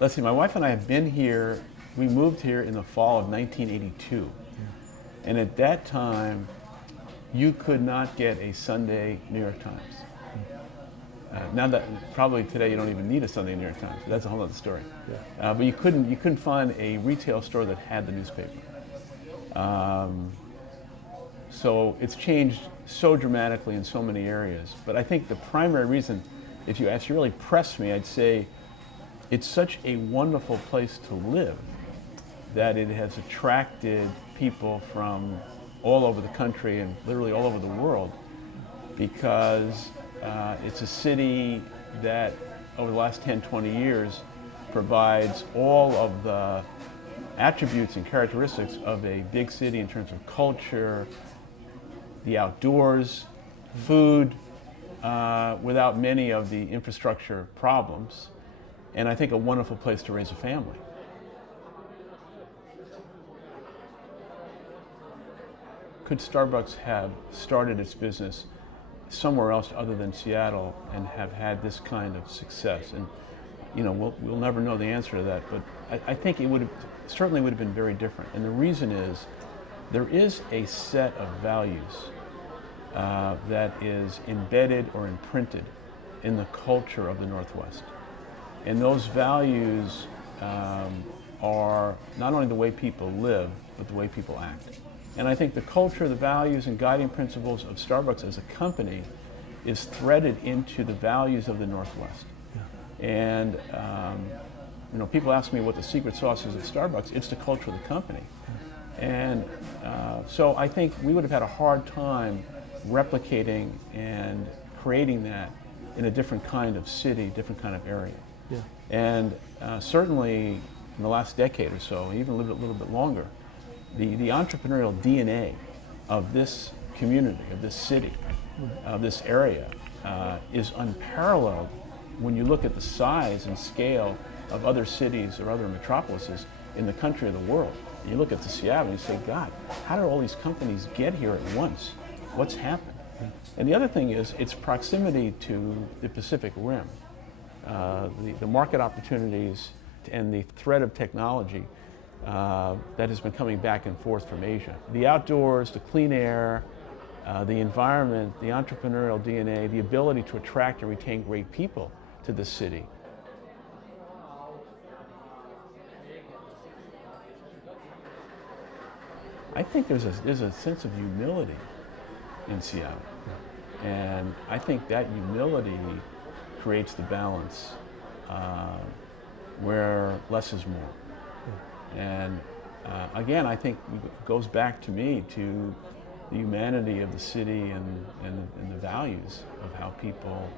Let's see, my wife and I have been here, we moved here in the fall of 1982. And at that time, you could not get a Sunday New York Times. Now that probably today you don't even need a Sunday New York Times. That's a whole other story. Yeah. But you couldn't find a retail store that had the newspaper. So it's changed so dramatically in so many areas. But I think the primary reason, if you really press me, I'd say it's such a wonderful place to live that it has attracted people from all over the country and literally all over the world, because it's a city that over the last 10, 20 years provides all of the attributes and characteristics of a big city in terms of culture, the outdoors, food, without many of the infrastructure problems, and I think a wonderful place to raise a family. Could Starbucks have started its business somewhere else other than Seattle and have had this kind of success? And we'll never know the answer to that, but I think it certainly would have been very different. And the reason is there is a set of values that is embedded or imprinted in the culture of the Northwest. And those values are not only the way people live, but the way people act. And I think the culture, the values, and guiding principles of Starbucks as a company is threaded into the values of the Northwest. Yeah. And people ask me what the secret sauce is at Starbucks. It's the culture of the company. Yeah. And so I think we would have had a hard time replicating and creating that in a different kind of city, different kind of area. Yeah. And certainly in the last decade or so, even a little bit longer, the entrepreneurial DNA of this community, of this city, of this area, is unparalleled when you look at the size and scale of other cities or other metropolises in the country or the world. And you look at Seattle and you say, God, how did all these companies get here at once? What's happened? And the other thing is its proximity to the Pacific Rim, the market opportunities and the threat of technology that has been coming back and forth from Asia. The outdoors, the clean air, the environment, the entrepreneurial DNA, the ability to attract and retain great people to this city. I think there's a sense of humility in Seattle. And I think that humility creates the balance where less is more. And again, I think it goes back to me to the humanity of the city and the values of how people,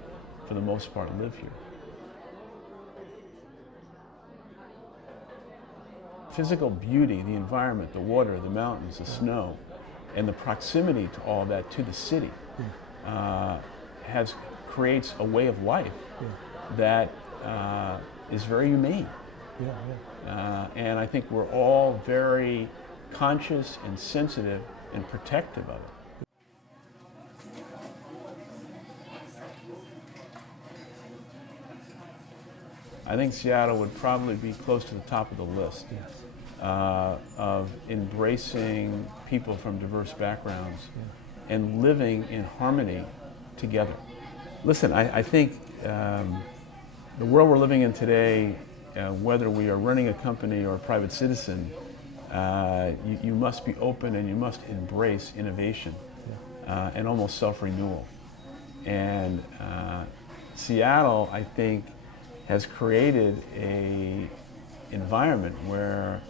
for the most part, live here. Physical beauty, the environment, the water, the mountains, the snow, and the proximity to all that, to the city, creates a way of life that is very humane. And I think we're all very conscious and sensitive and protective of it. I think Seattle would probably be close to the top of the list of embracing people from diverse backgrounds and living in harmony together. Listen, I think the world we're living in today, whether we are running a company or a private citizen, you must be open and you must embrace innovation and almost self-renewal. And Seattle, I think, has created an environment where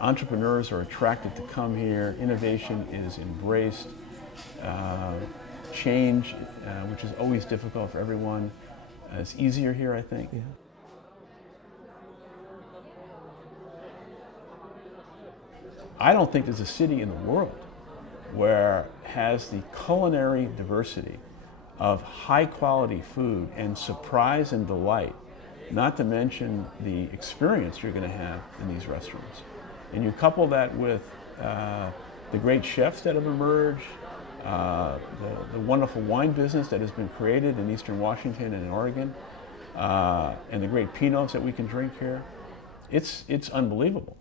entrepreneurs are attracted to come here, innovation is embraced, change, which is always difficult for everyone, is easier here, I think. I don't think there's a city in the world where has the culinary diversity of high quality food and surprise and delight, not to mention the experience you're going to have in these restaurants. And you couple that with the great chefs that have emerged, the wonderful wine business that has been created in Eastern Washington and in Oregon, and the great Pinots that we can drink here, it's unbelievable.